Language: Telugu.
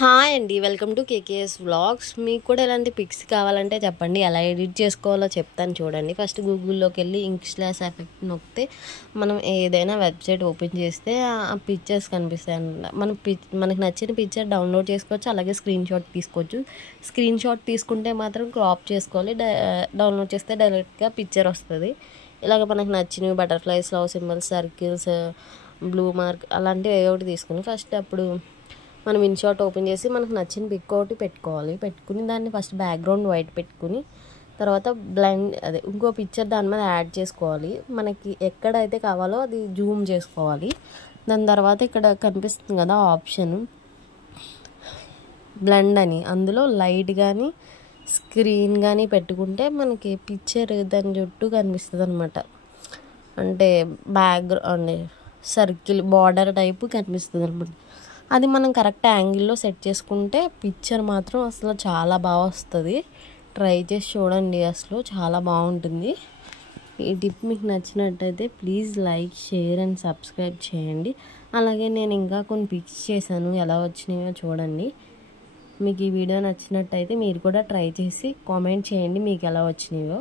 హాయ్ అండి, వెల్కమ్ టు కేకేఎస్ వ్లాగ్స్. మీకు కూడా ఎలాంటి పిక్స్ కావాలంటే చెప్పండి, ఎలా ఎడిట్ చేసుకోవాలో చెప్తాను చూడండి. ఫస్ట్ గూగుల్లోకి వెళ్ళి ఇంక్ స్లాష్ ఎఫెక్ట్ నొక్కితే మనం ఏదైనా వెబ్సైట్ ఓపెన్ చేస్తే ఆ పిక్చర్స్ కనిపిస్తాయి అన్నమాట. మనకి నచ్చిన పిక్చర్ డౌన్లోడ్ చేసుకోవచ్చు, అలాగే స్క్రీన్ షాట్ తీసుకోవచ్చు. స్క్రీన్ షాట్ తీసుకుంటే మాత్రం క్రాప్ చేసుకోవాలి, డౌన్లోడ్ చేస్తే డైరెక్ట్గా పిక్చర్ వస్తుంది. ఇలాగ మనకు నచ్చినవి butterflies, love symbols, circles, blue mark అలాంటివి ఏ ఒకటి తీసుకుని ఫస్ట్ అప్పుడు మనం ఇన్షాట్ ఓపెన్ చేసి మనకు నచ్చిన పిక్ ఒకటి పెట్టుకుని దాన్ని ఫస్ట్ బ్యాక్గ్రౌండ్ వైట్ పెట్టుకుని తర్వాత ఇంకో పిక్చర్ దాని మీద యాడ్ చేసుకోవాలి. మనకి ఎక్కడైతే కావాలో అది జూమ్ చేసుకోవాలి. దాని తర్వాత ఇక్కడ కనిపిస్తుంది కదా ఆప్షన్ బ్లెండ్ అని, అందులో లైట్ కానీ స్క్రీన్ కానీ పెట్టుకుంటే మనకి పిక్చర్ దాని చుట్టూ కనిపిస్తుంది అనమాట. అంటే బ్యాక్గ్రౌండ్ సర్కిల్ బార్డర్ టైపు కనిపిస్తుంది అనమాట. అది మనం కరెక్ట్ యాంగిల్లో సెట్ చేసుకుంటే పిక్చర్ మాత్రం అసలు చాలా బాగా వస్తుంది. ట్రై చేసి చూడండి, అసలు చాలా బాగుంటుంది. ఈ టిప్ మీకు నచ్చినట్టయితే please like, share and subscribe చేయండి. అలాగే నేను ఇంకా కొన్ని పిక్స్ చేశాను, ఎలా వచ్చినాయో చూడండి. మీకు ఈ వీడియో నచ్చినట్టయితే మీరు కూడా ట్రై చేసి కామెంట్ చేయండి మీకు ఎలా వచ్చినాయో.